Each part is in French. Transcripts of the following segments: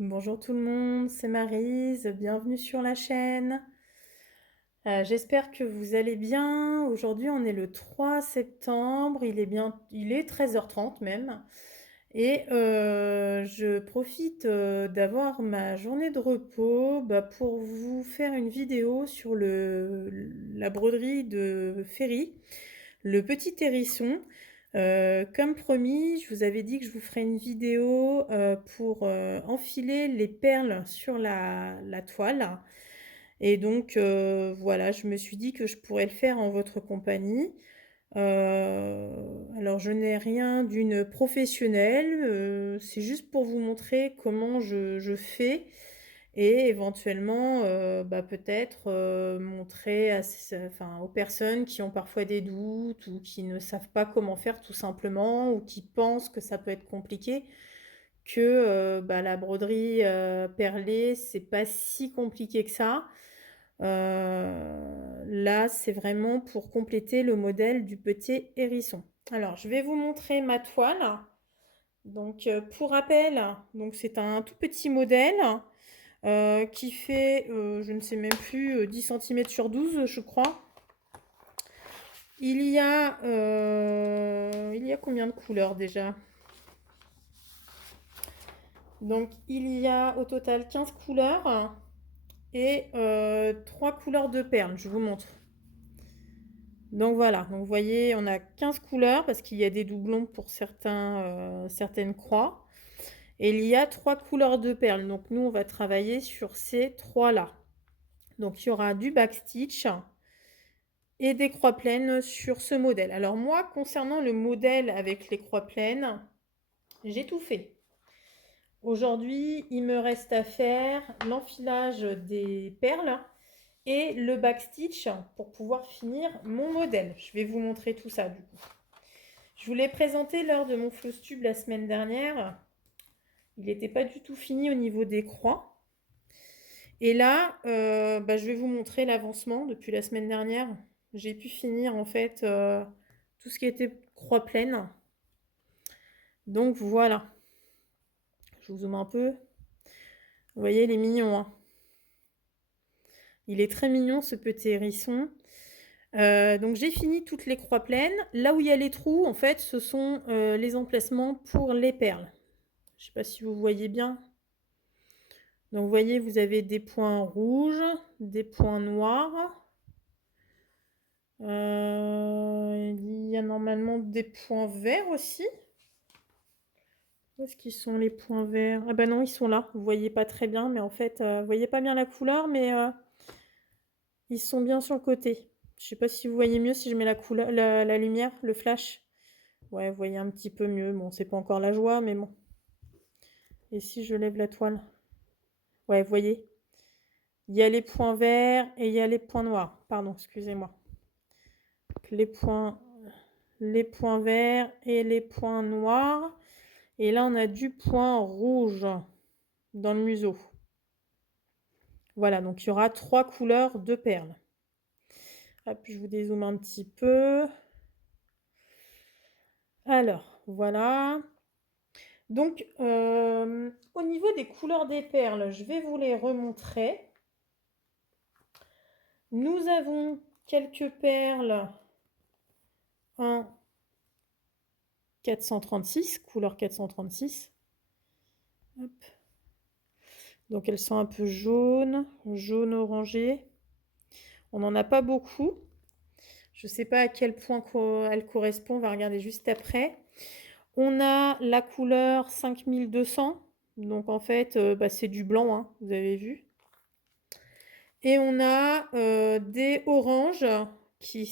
Bonjour tout le monde, c'est Maryse, bienvenue sur la chaîne. J'espère que vous allez bien. Aujourd'hui, on est le 3 septembre, il est 13h30 même. Et je profite d'avoir ma journée de repos pour vous faire une vidéo sur la broderie de Ferry, le petit hérisson. Comme promis, je vous avais dit que je vous ferais une vidéo pour enfiler les perles sur la toile. Et donc voilà, je me suis dit que je pourrais le faire en votre compagnie. Alors je n'ai rien d'une professionnelle, c'est juste pour vous montrer comment je fais et éventuellement peut-être montrer enfin, aux personnes qui ont parfois des doutes ou qui ne savent pas comment faire tout simplement ou qui pensent que ça peut être compliqué que la broderie perlée c'est pas si compliqué que ça. Là c'est vraiment pour compléter le modèle du petit hérisson. Alors je vais vous montrer ma toile. Donc pour rappel, donc c'est un tout petit modèle qui fait, je ne sais même plus, 10 cm sur 12, je crois. Il y a combien de couleurs déjà? Donc, il y a au total 15 couleurs et 3 couleurs de perles. Je vous montre. Donc voilà, donc vous voyez, on a 15 couleurs parce qu'il y a des doublons pour certaines croix. Et il y a 3 couleurs de perles. Donc nous, on va travailler sur ces 3-là. Donc il y aura du backstitch et des croix pleines sur ce modèle. Alors moi, concernant le modèle avec les croix pleines, j'ai tout fait. Aujourd'hui, il me reste à faire l'enfilage des perles et le backstitch pour pouvoir finir mon modèle. Je vais vous montrer tout ça du coup. Je vous l'ai présenté lors de mon floss tube la semaine dernière. Il n'était pas du tout fini au niveau des croix. Et là, je vais vous montrer l'avancement depuis la semaine dernière. J'ai pu finir en fait tout ce qui était croix pleine. Donc voilà. Je vous zoome un peu. Vous voyez, il est mignon. Hein. Il est très mignon ce petit hérisson. Donc j'ai fini toutes les croix pleines. Là où il y a les trous, en fait, ce sont les emplacements pour les perles. Je ne sais pas si vous voyez bien. Donc vous voyez, vous avez des points rouges, des points noirs. Il y a normalement des points verts aussi. Où est-ce qu'ils sont les points verts? Ah bah non, ils sont là. Vous voyez pas très bien, mais en fait, vous voyez pas bien la couleur, mais ils sont bien sur le côté. Je sais pas si vous voyez mieux si je mets la lumière, le flash. Ouais, vous voyez un petit peu mieux. Bon, c'est pas encore la joie, mais bon. Et si je lève la toile? Ouais, vous voyez. Il y a les points verts et il y a les points noirs. Pardon, excusez-moi. Les points verts et les points noirs. Et là, on a du point rouge dans le museau. Voilà, donc il y aura 3 couleurs de perles. Hop, je vous dézoome un petit peu. Alors, voilà. Donc, au niveau des couleurs des perles, je vais vous les remontrer. Nous avons quelques perles en 436, couleur 436. Hop. Donc elles sont un peu jaunes, jaune orangé. On n'en a pas beaucoup. Je ne sais pas à quel point elle correspond, on va regarder juste après. On a la couleur 5200, donc en fait c'est du blanc, hein, vous avez vu. Et on a des oranges qui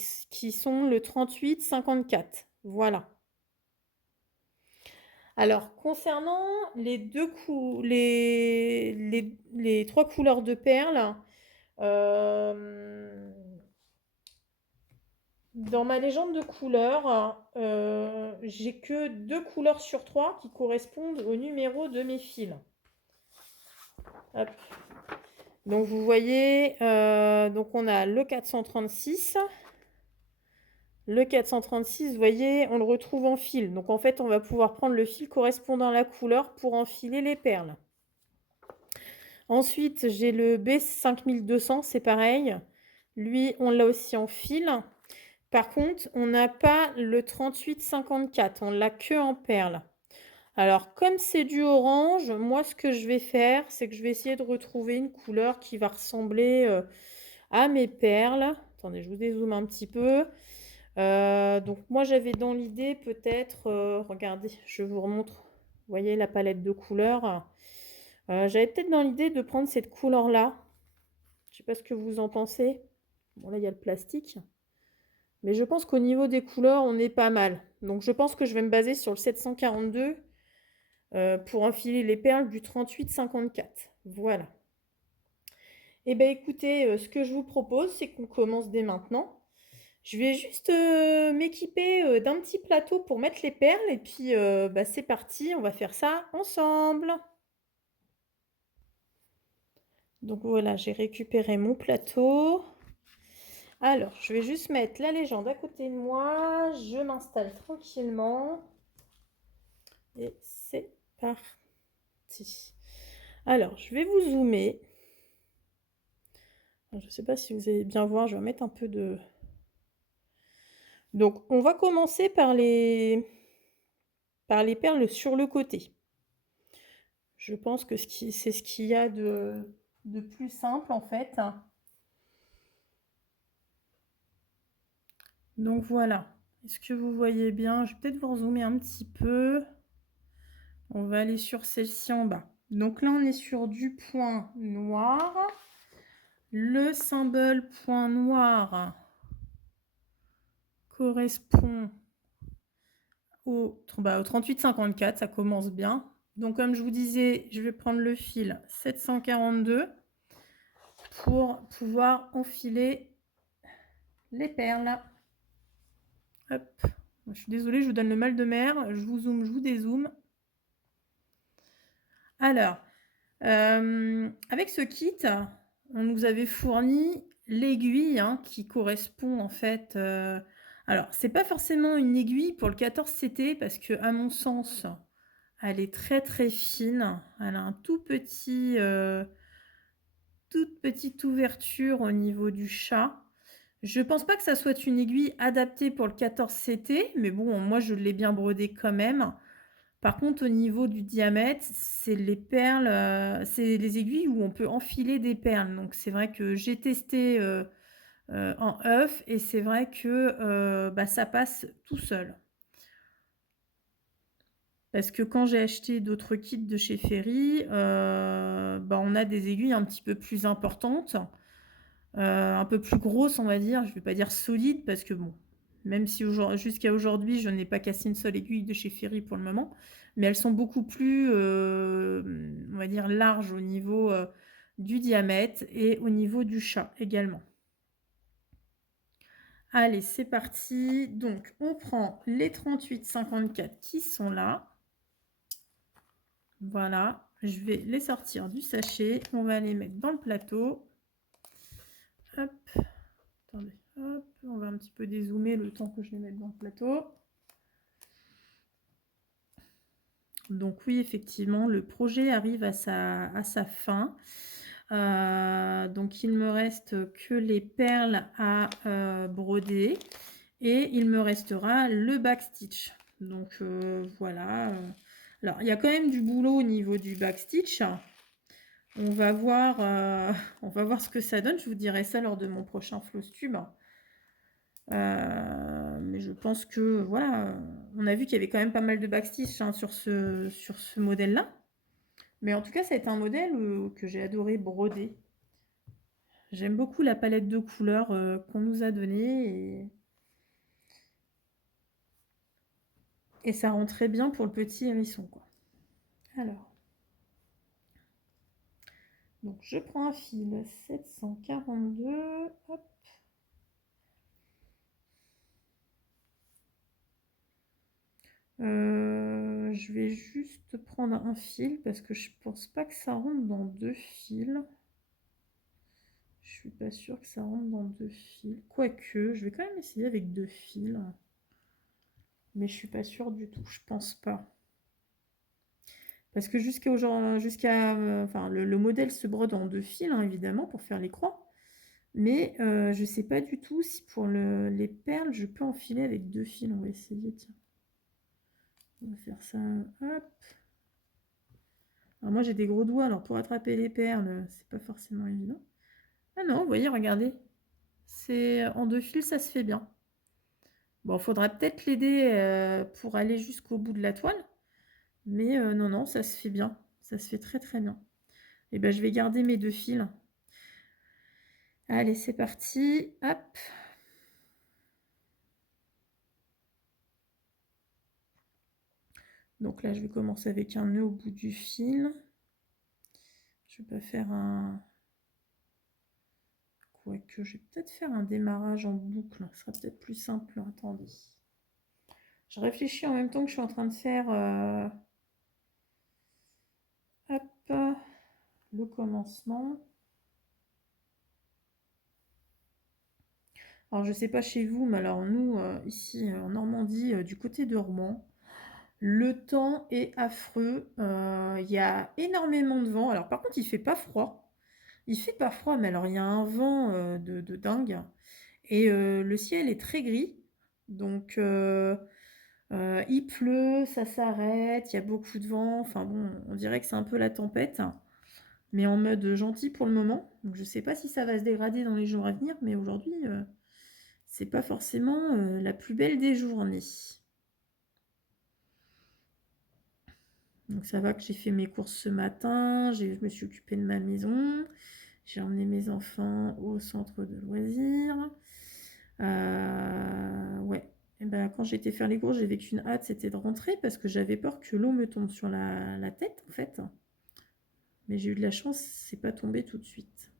sont le 38-54, voilà. Alors concernant les 3 couleurs de perles, dans ma légende de couleurs, j'ai que 2 couleurs sur 3 qui correspondent au numéro de mes fils. Hop. Donc vous voyez, donc on a le 436. Le 436, vous voyez, on le retrouve en fil. Donc en fait, on va pouvoir prendre le fil correspondant à la couleur pour enfiler les perles. Ensuite, j'ai le B5200, c'est pareil. Lui, on l'a aussi en fil. Par contre, on n'a pas le 3854, on l'a que en perles. Alors, comme c'est du orange, moi, ce que je vais faire, c'est que je vais essayer de retrouver une couleur qui va ressembler à mes perles. Attendez, je vous dézoome un petit peu. Donc, moi, j'avais dans l'idée peut-être, regardez, je vous remontre, vous voyez la palette de couleurs. J'avais peut-être dans l'idée de prendre cette couleur-là. Je sais pas ce que vous en pensez. Bon, là, il y a le plastique. Mais je pense qu'au niveau des couleurs, on est pas mal. Donc, je pense que je vais me baser sur le 742 pour enfiler les perles du 3854. Voilà. Et bien, écoutez, ce que je vous propose, c'est qu'on commence dès maintenant. Je vais juste m'équiper d'un petit plateau pour mettre les perles. Et puis, bah, c'est parti, on va faire ça ensemble. Donc voilà, j'ai récupéré mon plateau. Alors, je vais juste mettre la légende à côté de moi. Je m'installe tranquillement. Et c'est parti. Alors, je vais vous zoomer. Je ne sais pas si vous allez bien voir, je vais mettre un peu de... Donc, on va commencer par les perles sur le côté. Je pense que c'est ce qu'il y a de plus simple, en fait. Donc, voilà. Est-ce que vous voyez bien? Je vais peut-être vous zoomer un petit peu. On va aller sur celle-ci en bas. Donc là, on est sur du point noir. Le symbole point noir correspond au 3854, ça commence bien. Donc comme je vous disais, je vais prendre le fil 742 pour pouvoir enfiler les perles. Hop. Je suis désolée, je vous donne le mal de mer. Je vous zoome, je vous dézoome. Alors, avec ce kit, on nous avait fourni l'aiguille qui correspond en fait... alors, c'est pas forcément une aiguille pour le 14CT parce que, à mon sens, elle est très très fine. Elle a un toute petite ouverture au niveau du chat. Je pense pas que ça soit une aiguille adaptée pour le 14CT, mais bon, moi je l'ai bien brodé quand même. Par contre, au niveau du diamètre, c'est les perles, c'est les aiguilles où on peut enfiler des perles. Donc c'est vrai que j'ai testé en œuf et c'est vrai que bah, ça passe tout seul. Parce que quand j'ai acheté d'autres kits de chez Ferry, bah, on a des aiguilles un petit peu plus importantes, un peu plus grosses, on va dire. Je ne vais pas dire solides parce que bon, même si jusqu'à aujourd'hui, je n'ai pas cassé une seule aiguille de chez Ferry pour le moment, mais elles sont beaucoup plus, on va dire, larges au niveau du diamètre et au niveau du chat également. Allez, c'est parti. Donc, on prend les 38,54 qui sont là. Voilà, je vais les sortir du sachet. On va les mettre dans le plateau. Hop. Attendez, hop. On va un petit peu dézoomer le temps que je les mette dans le plateau. Donc oui, effectivement, le projet arrive à sa fin. Donc il me reste que les perles à broder et il me restera le backstitch. Donc voilà. Alors il y a quand même du boulot au niveau du backstitch. On va voir ce que ça donne. Je vous dirai ça lors de mon prochain floss tube. Mais je pense que voilà, on a vu qu'il y avait quand même pas mal de backstitch sur ce modèle-là. Mais en tout cas, ça a été un modèle que j'ai adoré broder. J'aime beaucoup la palette de couleurs qu'on nous a donnée et ça rend très bien pour le petit hérisson, quoi. Alors, donc je prends un fil 742, hop. Je vais juste prendre un fil parce que je pense pas que ça rentre dans deux fils. Je suis pas sûre que ça rentre dans deux fils. Quoique, je vais quand même essayer avec deux fils. Mais je suis pas sûre du tout, je pense pas. Parce que enfin, le modèle se brode en 2 fils, hein, évidemment, pour faire les croix. Mais je sais pas du tout si pour les perles, je peux enfiler avec 2 fils. On va essayer, tiens. On va faire ça, hop. Alors moi, j'ai des gros doigts, alors pour attraper les perles, c'est pas forcément évident. Ah non, vous voyez, regardez. C'est en 2 fils, ça se fait bien. Bon, il faudra peut-être l'aider pour aller jusqu'au bout de la toile. Mais non, non, ça se fait bien. Ça se fait très, très bien. Et ben, je vais garder mes 2 fils. Allez, c'est parti. Hop. Donc là, je vais commencer avec un nœud au bout du fil. Je vais pas faire un... Quoique, je vais peut-être faire un démarrage en boucle. Ce sera peut-être plus simple. Attendez. Je réfléchis en même temps que je suis en train de faire... Hop. Le commencement. Alors, je sais pas chez vous, mais alors nous, ici, en Normandie, du côté de Rouen, le temps est affreux. Il y a énormément de vent. Alors, par contre, il fait pas froid. Il fait pas froid, mais alors il y a un vent de dingue. Et le ciel est très gris. Donc, il pleut, ça s'arrête, il y a beaucoup de vent. Enfin bon, on dirait que c'est un peu la tempête, mais en mode gentil pour le moment. Donc, je sais pas si ça va se dégrader dans les jours à venir, mais aujourd'hui, c'est pas forcément la plus belle des journées. Donc ça va que j'ai fait mes courses ce matin, je me suis occupée de ma maison, j'ai emmené mes enfants au centre de loisirs. Ouais, et ben, quand j'étais faire les courses, j'avais qu'une hâte, c'était de rentrer parce que j'avais peur que l'eau me tombe sur la tête en fait. Mais j'ai eu de la chance, c'est pas tombé tout de suite.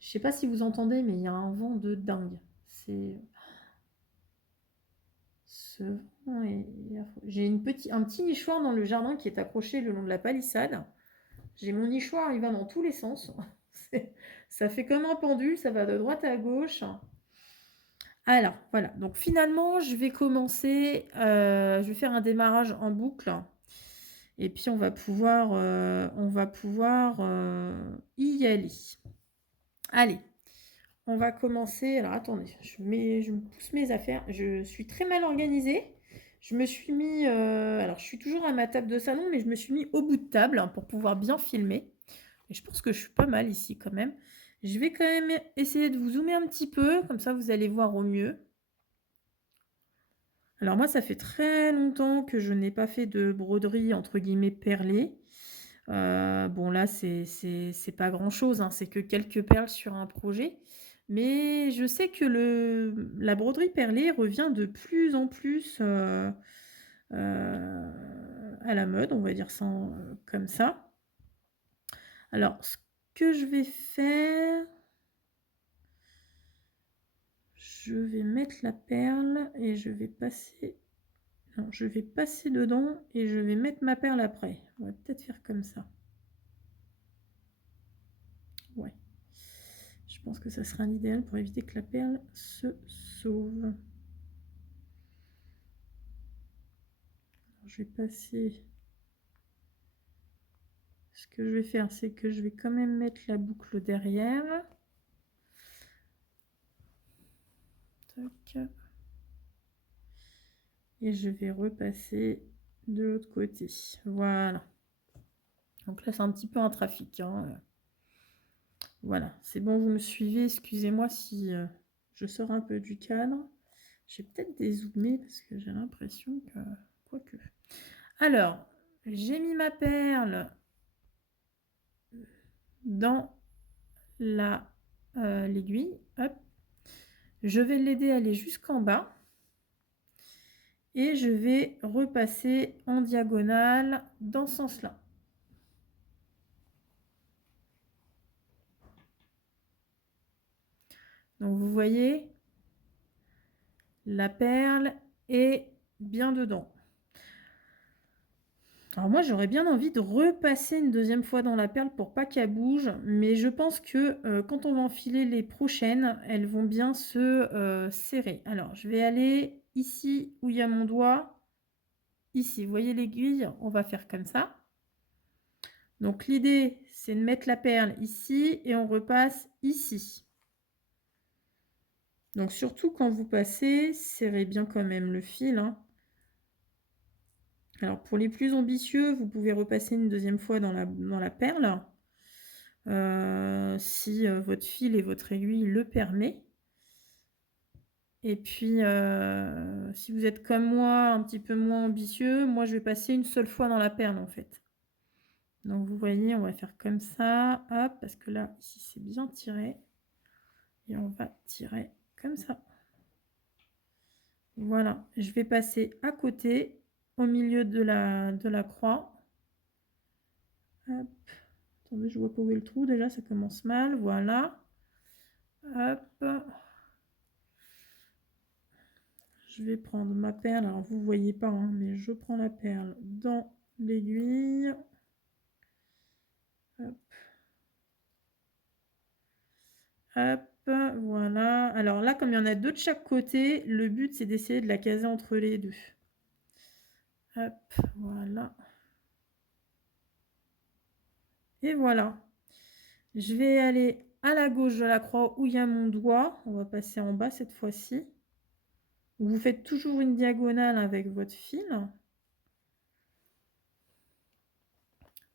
Je sais pas si vous entendez, mais il y a un vent de dingue. Ce vent est affreux. J'ai un petit nichoir dans le jardin qui est accroché le long de la palissade. J'ai mon nichoir, il va dans tous les sens. Ça fait comme un pendule, ça va de droite à gauche. Alors, voilà. Donc, finalement, je vais commencer. Je vais faire un démarrage en boucle. Et puis, on va pouvoir y aller. Allez, on va commencer. Alors, attendez, je me pousse mes affaires. Je suis très mal organisée. Je me suis mis... alors, je suis toujours à ma table de salon, mais je me suis mis au bout de table pour pouvoir bien filmer. Et je pense que je suis pas mal ici quand même. Je vais quand même essayer de vous zoomer un petit peu. Comme ça, vous allez voir au mieux. Alors moi, ça fait très longtemps que je n'ai pas fait de broderie entre guillemets perlée. Bon là, c'est pas grand-chose, hein, c'est que quelques perles sur un projet. Mais je sais que la broderie perlée revient de plus en plus à la mode, on va dire ça comme ça. Alors, ce que je vais faire... Je vais mettre la perle et je vais passer... Non, je vais passer dedans et je vais mettre ma perle après. On va peut-être faire comme ça. Ouais. Je pense que ça sera l'idéal pour éviter que la perle se sauve. Je vais passer... Ce que je vais faire, c'est que je vais quand même mettre la boucle derrière. Tac. Et je vais repasser de l'autre côté. Voilà. Donc là, c'est un petit peu un trafic, hein. Voilà, c'est bon, vous me suivez. Excusez-moi si je sors un peu du cadre. Je vais peut-être dézoomer parce que j'ai l'impression que... Quoique. Alors, j'ai mis ma perle dans l'aiguille. Hop. Je vais l'aider à aller jusqu'en bas. Et je vais repasser en diagonale dans ce sens-là. Donc, vous voyez, la perle est bien dedans. Alors moi, j'aurais bien envie de repasser une deuxième fois dans la perle pour pas qu'elle bouge, mais je pense que quand on va enfiler les prochaines, elles vont bien se serrer. Alors, je vais aller ici où il y a mon doigt, ici. Vous voyez l'aiguille? On va faire comme ça. Donc l'idée, c'est de mettre la perle ici et on repasse ici. Donc surtout quand vous passez, serrez bien quand même le fil, hein. Alors pour les plus ambitieux, vous pouvez repasser une deuxième fois dans la perle, si votre fil et votre aiguille le permet. Et puis si vous êtes comme moi, un petit peu moins ambitieux, moi je vais passer une seule fois dans la perle en fait. Donc vous voyez, on va faire comme ça, hop, parce que là, ici c'est bien tiré. Et on va tirer comme ça. Voilà, je vais passer à côté, au milieu de la croix. Hop. Attendez, je vois pas où est le trou, déjà ça commence mal, voilà. Hop. Je vais prendre ma perle, alors vous voyez pas, hein, mais je prends la perle dans l'aiguille. Hop. Hop, voilà. Alors là, comme il y en a deux de chaque côté, le but c'est d'essayer de la caser entre les deux. Hop, voilà. Et voilà. Je vais aller à la gauche de la croix où il y a mon doigt. On va passer en bas cette fois-ci. Vous faites toujours une diagonale avec votre fil.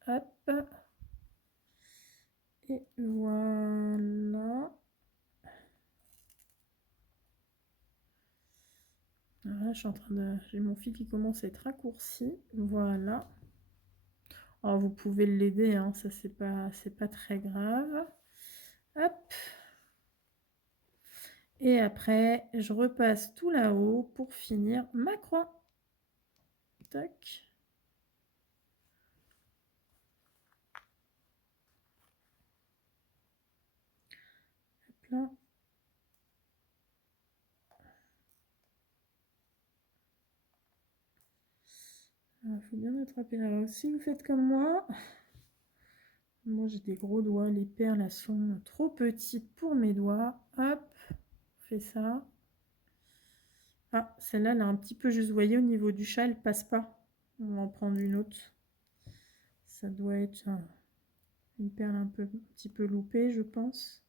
Hop. Et voilà. Voilà, je suis en train de... J'ai mon fil qui commence à être raccourci. Voilà. Alors, vous pouvez l'aider, hein, ça c'est pas très grave. Hop. Et après, je repasse tout là-haut pour finir ma croix. Tac. Hop là. Il faut bien attraper. Alors, si vous faites comme moi j'ai des gros doigts. Les perles, elles sont trop petites pour mes doigts. Hop, on fait ça. Ah, celle-là, elle a un petit peu juste, vous voyez, au niveau du chat, elle passe pas. On va en prendre une autre. Ça doit être une perle un petit peu loupée, je pense.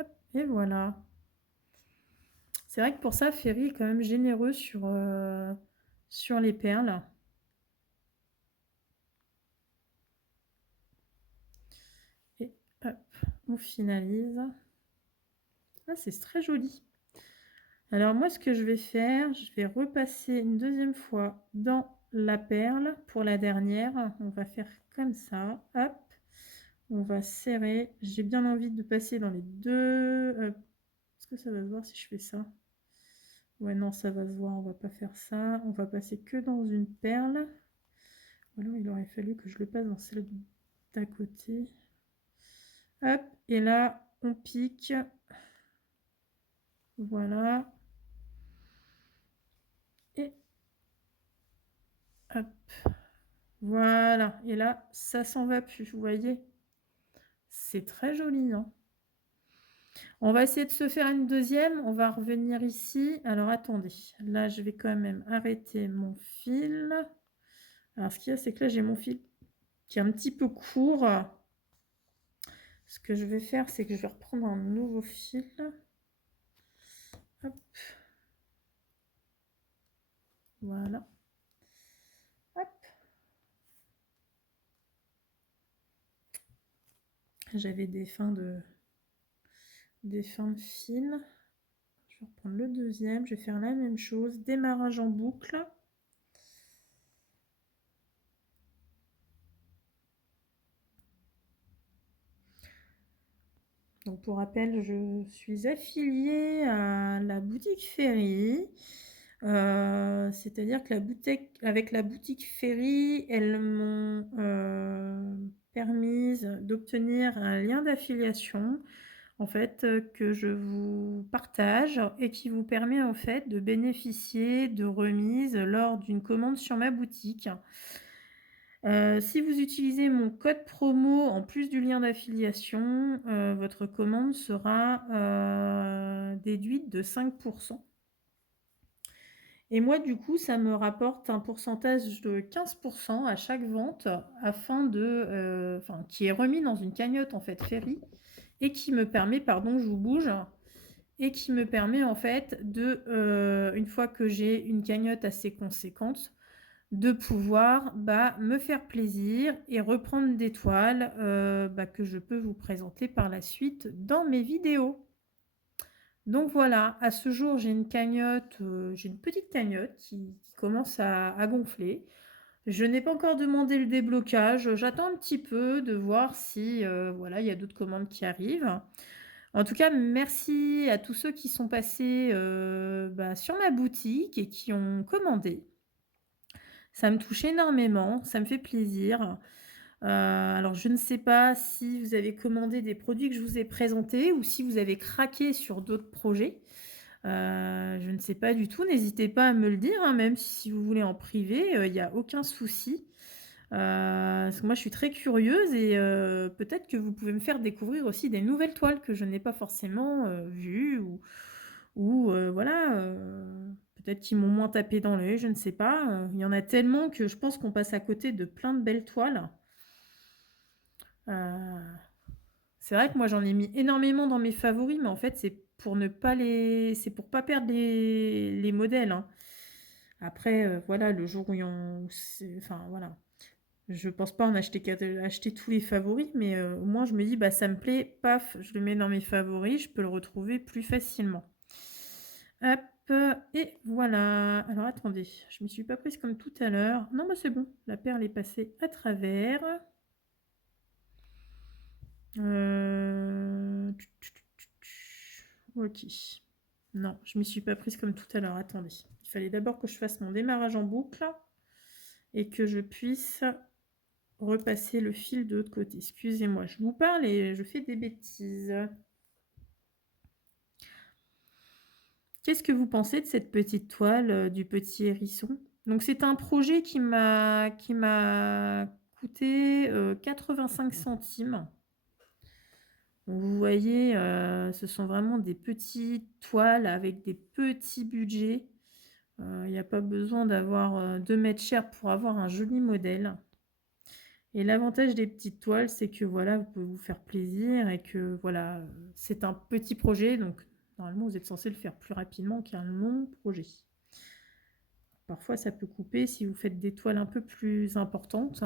Hop, et voilà. C'est vrai que pour ça, Ferry est quand même généreux sur les perles. Et hop, on finalise. Ah, c'est très joli. Alors moi, ce que je vais faire, je vais repasser une deuxième fois dans la perle pour la dernière. On va faire comme ça. Hop, on va serrer. J'ai bien envie de passer dans les deux. Est-ce que ça va se voir si je fais ça? Ouais, non, ça va se voir. On va pas faire ça. On va passer que dans une perle. Alors, il aurait fallu que je le passe dans celle d'à côté. Hop, et là, on pique. Voilà. Et hop. Voilà. Et là, ça s'en va plus, vous voyez? C'est très joli, hein. On va essayer de se faire une deuxième. On va revenir ici. Alors, attendez. Là, je vais quand même arrêter mon fil. Alors, ce qu'il y a, c'est que là, j'ai mon fil qui est un petit peu court. Ce que je vais faire, c'est que je vais reprendre un nouveau fil. Hop. Voilà. Hop. J'avais des fins de fil. Je vais reprendre le deuxième. Je vais faire la même chose. Démarrage en boucle. Donc pour rappel, je suis affiliée à la boutique Ferry. C'est-à-dire que avec la boutique Ferry, elles m'ont permis d'obtenir un lien d'affiliation en fait que je vous partage et qui vous permet en fait de bénéficier de remises lors d'une commande sur ma boutique. Si vous utilisez mon code promo en plus du lien d'affiliation, votre commande sera déduite de 5%. Et moi, du coup, ça me rapporte un pourcentage de 15% à chaque vente afin de, enfin, qui est remis dans une cagnotte en fait Ferry et qui me permet, pardon, je vous bouge, et qui me permet en fait de, une fois que j'ai une cagnotte assez conséquente, de pouvoir me faire plaisir et reprendre des toiles que je peux vous présenter par la suite dans mes vidéos. Donc voilà, à ce jour, j'ai une cagnotte, j'ai une petite cagnotte qui commence à gonfler. Je n'ai pas encore demandé le déblocage. J'attends un petit peu de voir si voilà, il y a d'autres commandes qui arrivent. En tout cas, merci à tous ceux qui sont passés sur ma boutique et qui ont commandé. Ça me touche énormément, ça me fait plaisir. Alors, je ne sais pas si vous avez commandé des produits que je vous ai présentés ou si vous avez craqué sur d'autres projets. Je ne sais pas du tout. N'hésitez pas à me le dire, hein, même si vous voulez en privé, il n'y a aucun souci. Parce que moi, je suis très curieuse et peut-être que vous pouvez me faire découvrir aussi des nouvelles toiles que je n'ai pas forcément vues ou voilà, peut-être qu'ils m'ont moins tapé dans l'œil, je ne sais pas. Il y en a tellement que je pense qu'on passe à côté de plein de belles toiles. C'est vrai que moi, j'en ai mis énormément dans mes favoris, mais en fait, c'est pour ne pas c'est pour pas perdre les modèles, hein. Après, voilà, le jour où enfin, voilà. Je pense pas en acheter tous les favoris, mais au moins je me dis, ça me plaît, paf, je le mets dans mes favoris, je peux le retrouver plus facilement. Hop, et voilà. Alors attendez, je ne m'y suis pas prise comme tout à l'heure. Non, c'est bon, la perle est passée à travers. Ok. Non, je m'y suis pas prise comme tout à l'heure. Attendez. Il fallait d'abord que je fasse mon démarrage en boucle et que je puisse repasser le fil de l'autre côté. Excusez-moi, je vous parle et je fais des bêtises. Qu'est-ce que vous pensez de cette petite toile du petit hérisson? Donc c'est un projet qui m'a coûté 85 centimes. Donc, vous voyez, ce sont vraiment des petites toiles avec des petits budgets. Il n'y a pas besoin d'avoir 2 mètres cher pour avoir un joli modèle. Et l'avantage des petites toiles, c'est que voilà, vous pouvez vous faire plaisir et que voilà, c'est un petit projet, donc normalement vous êtes censé le faire plus rapidement qu'un long projet. Parfois ça peut couper si vous faites des toiles un peu plus importantes.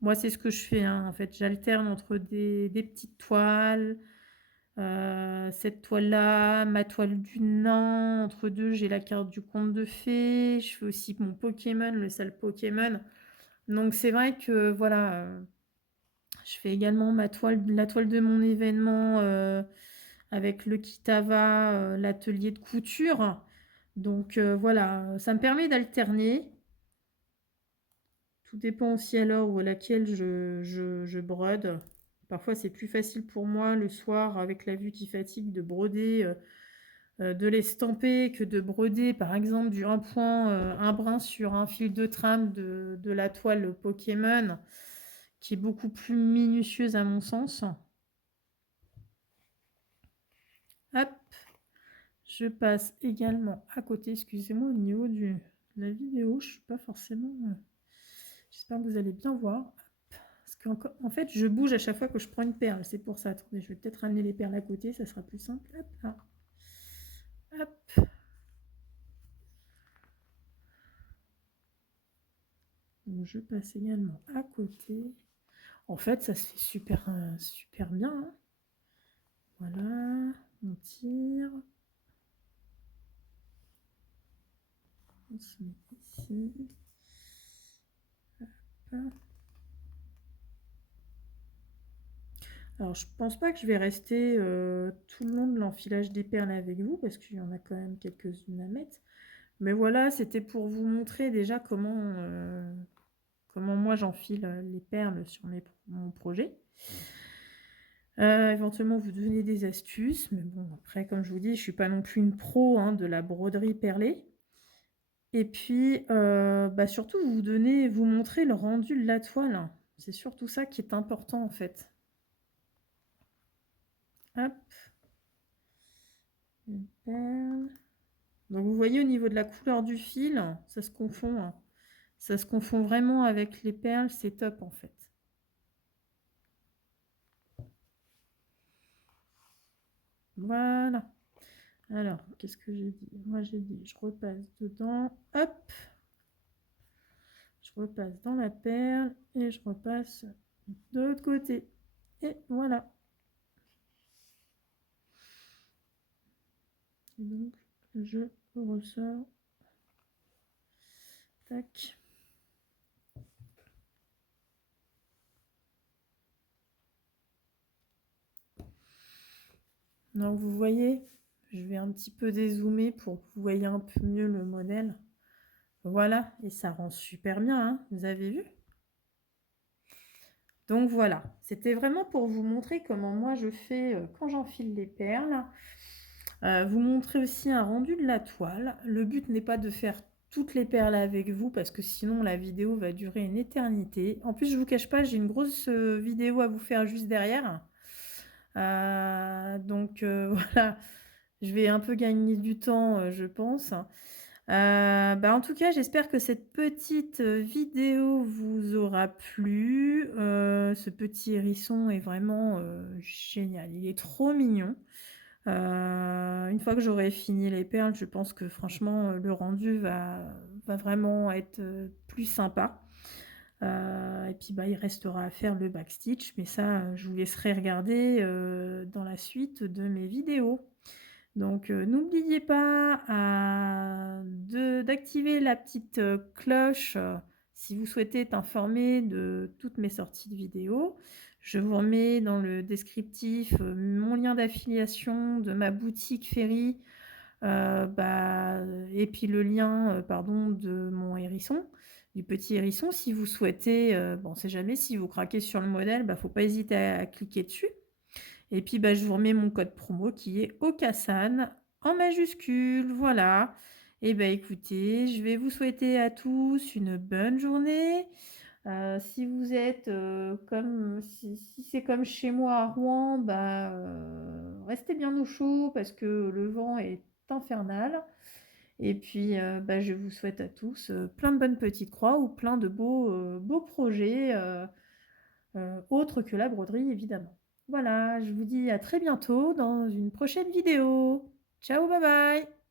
Moi c'est ce que je fais, hein. En fait j'alterne entre des petites toiles, cette toile-là, ma toile du nain, entre deux j'ai la carte du conte de fées, je fais aussi mon Pokémon, le sale Pokémon. Donc c'est vrai que voilà, je fais également la toile de mon événement avec le Kitava, l'atelier de couture. Donc voilà, ça me permet d'alterner. Tout dépend aussi à l'heure où à laquelle je brode. Parfois c'est plus facile pour moi le soir avec la vue qui fatigue de broder, de l'estamper que de broder par exemple du un brin sur un fil de trame de la toile Pokémon qui est beaucoup plus minutieuse à mon sens. Hop, je passe également à côté, excusez-moi, au niveau de la vidéo, je ne suis pas forcément... J'espère que vous allez bien voir. Parce qu'en fait, je bouge à chaque fois que je prends une perle, c'est pour ça. Attendez, je vais peut-être ramener les perles à côté, ça sera plus simple. Hop, là. Hop. Donc, je passe également à côté. En fait, ça se fait super, super bien, hein. Voilà, on tire. On se met ici. Hop. Alors, je pense pas que je vais rester tout le long de l'enfilage des perles avec vous, parce qu'il y en a quand même quelques-unes à mettre. Mais voilà, c'était pour vous montrer déjà comment moi j'enfile les perles sur mon projet. Éventuellement, vous donner des astuces. Mais bon, après, comme je vous dis, je suis pas non plus une pro hein, de la broderie perlée. Et puis, surtout, vous montrer le rendu de la toile. C'est surtout ça qui est important, en fait. Hop. Une perle. Donc vous voyez au niveau de la couleur du fil, ça se confond, hein. Ça se confond vraiment avec les perles, c'est top en fait. Voilà. Alors, qu'est-ce que j'ai dit? Moi j'ai dit, je repasse dedans, hop, je repasse dans la perle et je repasse de l'autre côté. Et voilà. Et donc, je ressors. Tac. Donc, vous voyez, je vais un petit peu dézoomer pour que vous voyez un peu mieux le modèle. Voilà, et ça rend super bien, hein, vous avez vu? Donc voilà, c'était vraiment pour vous montrer comment moi je fais quand j'enfile les perles. Vous montrer aussi un rendu de la toile. Le but n'est pas de faire toutes les perles avec vous parce que sinon la vidéo va durer une éternité. En plus, je vous cache pas, j'ai une grosse vidéo à vous faire juste derrière. Donc voilà, je vais un peu gagner du temps, je pense. En tout cas, j'espère que cette petite vidéo vous aura plu. Ce petit hérisson est vraiment génial. Il est trop mignon. Une fois que j'aurai fini les perles, je pense que franchement, le rendu va vraiment être plus sympa. Et puis, il restera à faire le backstitch. Mais ça, je vous laisserai regarder dans la suite de mes vidéos. Donc, n'oubliez pas d'activer la petite cloche si vous souhaitez être informé de toutes mes sorties de vidéos. Je vous remets dans le descriptif mon lien d'affiliation de ma boutique Ferry et puis le lien de mon hérisson, du petit hérisson. Si vous souhaitez, on ne sait jamais, si vous craquez sur le modèle, faut pas hésiter à cliquer dessus. Et puis, je vous remets mon code promo qui est OCASAN en majuscule. Voilà. Et écoutez, je vais vous souhaiter à tous une bonne journée. Si vous êtes si c'est comme chez moi à Rouen, restez bien au chaud parce que le vent est infernal. Et puis, je vous souhaite à tous plein de bonnes petites croix ou plein de beaux projets autres que la broderie, évidemment. Voilà, je vous dis à très bientôt dans une prochaine vidéo. Ciao, bye bye!